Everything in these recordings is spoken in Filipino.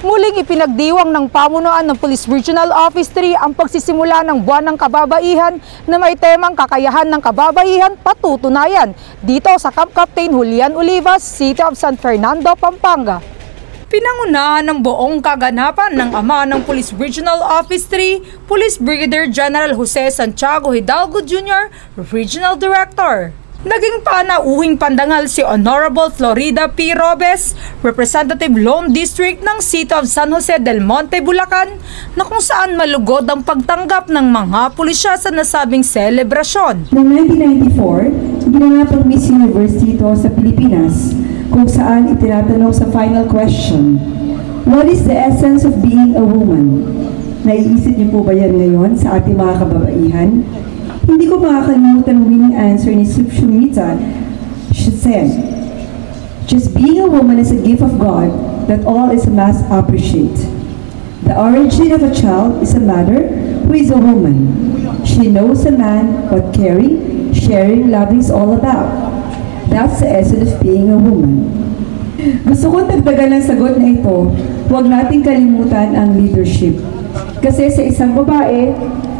Muling ipinagdiwang ng pamunuan ng Police Regional Office 3 ang pagsisimula ng Buwan ng Kababaihan na may temang kakayahan ng kababaihan patutunayan dito sa Camp Captain Julian Olivas, City of San Fernando, Pampanga. Pinangunahan ng buong kaganapan ng ama ng Police Regional Office 3, Police Brigadier General Jose Santiago Hidalgo Jr., Regional Director. Naging panauhing pandangal si Honorable Florida P. Robes, Representative Lone District ng City of San Jose del Monte, Bulacan, na kung saan malugod ang pagtanggap ng mga pulisya sa nasabing selebrasyon. Noong 1994, ginanap ang Miss Universe dito sa Pilipinas, kung saan itinatanong sa final question, what is the essence of being a woman? Naiisip niyo po ba yan ngayon sa ating mga kababaihan? Hindi ko makakalimutan ang winning answer ni Sushmita. She said, just being a woman is a gift of God that all is must appreciate. The origin of a child is a mother who is a woman. She knows a man what caring, sharing, loving is all about. That's the essence of being a woman. Gusto ko dagdagan ng sagot na ito, huwag nating kalimutan ang leadership. Kasi sa isang babae,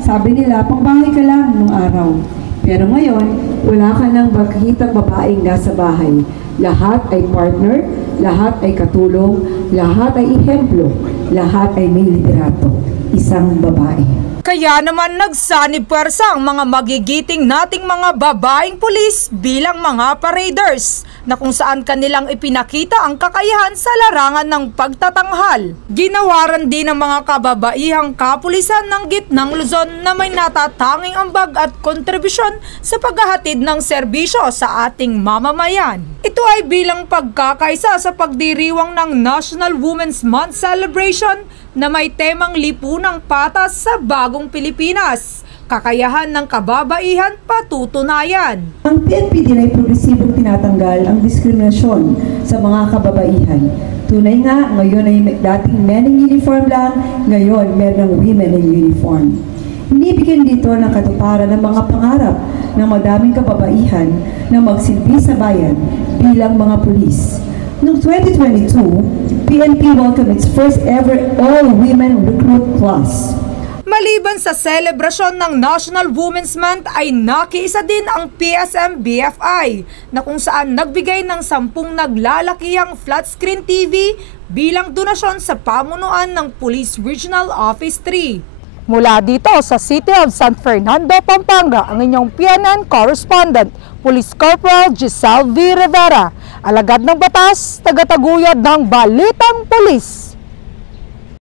sabi nila, pangbahay ka lang nung araw. Pero ngayon, wala ka nang makikita babaeng nasa bahay. Lahat ay partner, lahat ay katulong, lahat ay ehemplo, lahat ay may liderato. Isang babae. Kaya naman nagsanib puwersa ang mga magigiting nating mga babaeng pulis bilang mga paraders na kung saan kanilang ipinakita ang kakayahan sa larangan ng pagtatanghal. Ginawaran din ng mga kababaihang kapulisan ng Gitnang Luzon na may natatanging ambag at kontribusyon sa paghahatid ng serbisyo sa ating mamamayan. Ito ay bilang pagkakaisa sa pagdiriwang ng National Women's Month Celebration na may temang lipunang patas sa bagong Pilipinas. Kakayahan ng kababaihan patutunayan. Ang PNP din ay progresibong tinatanggal ang diskriminasyon sa mga kababaihan. Tunay nga, ngayon ay dating men in uniform lang, ngayon meron ng women in uniform. Inibigyan dito ng katuparan ng mga pangarap ng madaming kababaihan na magsilbi sa bayan bilang mga pulis. Noong 2022, PNP welcomed its first ever all-women recruit class. Maliban sa selebrasyon ng National Women's Month ay nakiisa din ang PSM-BFI na kung saan nagbigay ng 10 naglalakihang flat screen TV bilang donasyon sa pamunuan ng Police Regional Office 3. Mula dito sa City of San Fernando, Pampanga, ang inyong PNN correspondent, Police Corporal Giselle V. Rivera, alagad ng batas, tagataguyod ng Balitang Pulis.